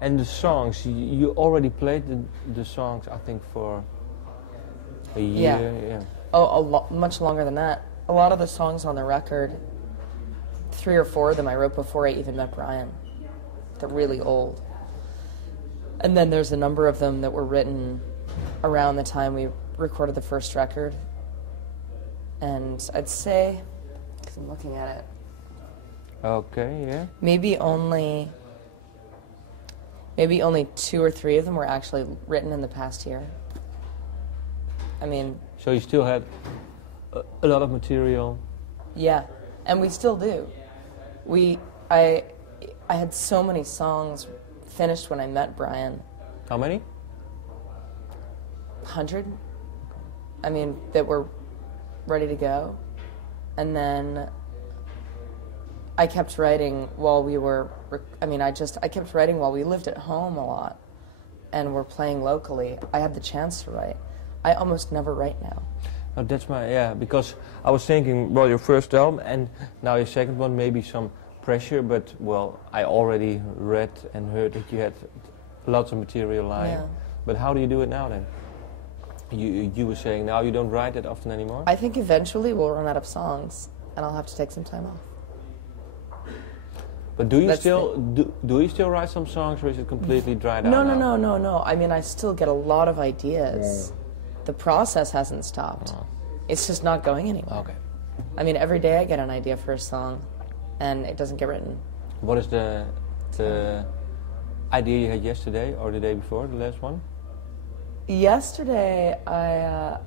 And the songs, you already played the songs, I think, for a year. Yeah. Oh, much longer than that. A lot of the songs on the record, 3 or 4 of them I wrote before I even met Brian. They're really old. And then there's a number of them that were written around the time we recorded the first record. And I'd say, because I'm looking at it. Okay, yeah. Maybe only 2 or 3 of them were actually written in the past year. I mean... So you still had a lot of material? Yeah, and we still do. I had so many songs finished when I met Brian. How many? 100. I mean, that were ready to go. And then I kept writing while we were... I kept writing while we lived at home a lot and were playing locally. I had the chance to write. I almost never write now. Oh, that's because I was thinking, well, your first album and now your second one, maybe some pressure, but, well, I already read and heard that you had lots of material lying. Yeah. But how do you do it now then? You were saying now you don't write that often anymore? I think eventually we'll run out of songs and I'll have to take some time off. But do you still write some songs, or is it completely dried out? No. I mean, I still get a lot of ideas. Yeah. The process hasn't stopped. Oh. It's just not going anywhere. Okay. I mean, every day I get an idea for a song, and it doesn't get written. What is the idea you had yesterday or the day before, the last one? Yesterday, I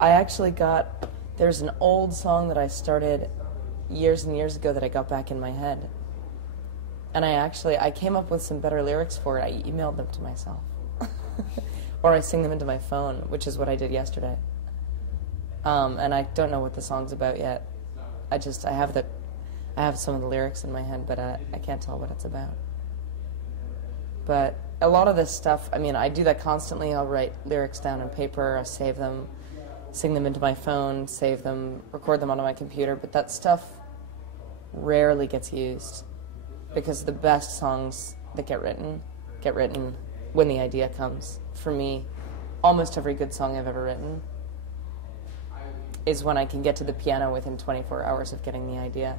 actually got... There's an old song that I started years and years ago that I got back in my head. And I came up with some better lyrics for it. I emailed them to myself. Or I sing them into my phone, which is what I did yesterday. And I don't know what the song's about yet. I have some of the lyrics in my head, but I can't tell what it's about. But a lot of this stuff, I mean, I do that constantly. I'll write lyrics down on paper, I save them, sing them into my phone, save them, record them onto my computer, but that stuff rarely gets used. Because the best songs that get written when the idea comes. For me, almost every good song I've ever written is when I can get to the piano within 24 hours of getting the idea.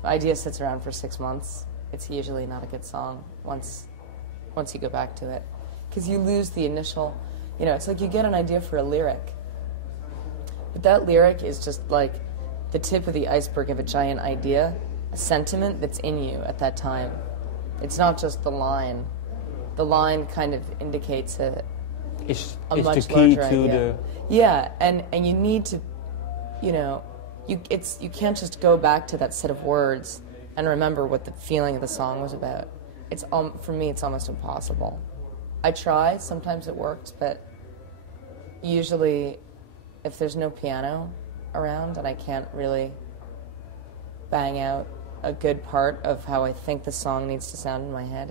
The idea sits around for 6 months. It's usually not a good song once you go back to it. Because you lose the initial, it's like you get an idea for a lyric. But that lyric is just like the tip of the iceberg of a giant idea, a sentiment that's in you at that time. It's not just the line. The line kind of indicates a much larger idea. Yeah, and you need to, you can't just go back to that set of words and remember what the feeling of the song was about. For me, it's almost impossible. I try, sometimes it works, but usually if there's no piano around and I can't really bang out a good part of how I think the song needs to sound in my head,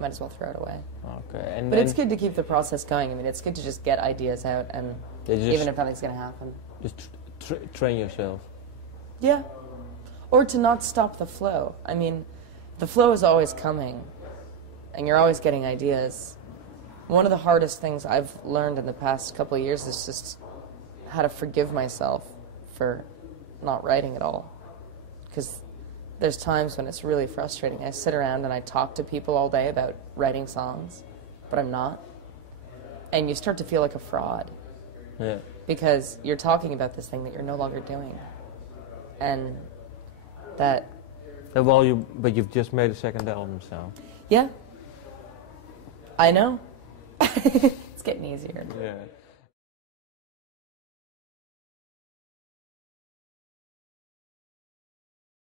might as well throw it away. Okay. But it's good to keep the process going. I mean, it's good to just get ideas out, and even if nothing's going to happen. Just train yourself. Yeah. Or to not stop the flow. I mean, the flow is always coming, and you're always getting ideas. One of the hardest things I've learned in the past couple of years is just how to forgive myself for not writing at all. Because there's times when it's really frustrating. I sit around and I talk to people all day about writing songs, but I'm not. And you start to feel like a fraud. Yeah. Because you're talking about this thing that you're no longer doing. And that... But you've just made a second album, so... Yeah. I know. It's getting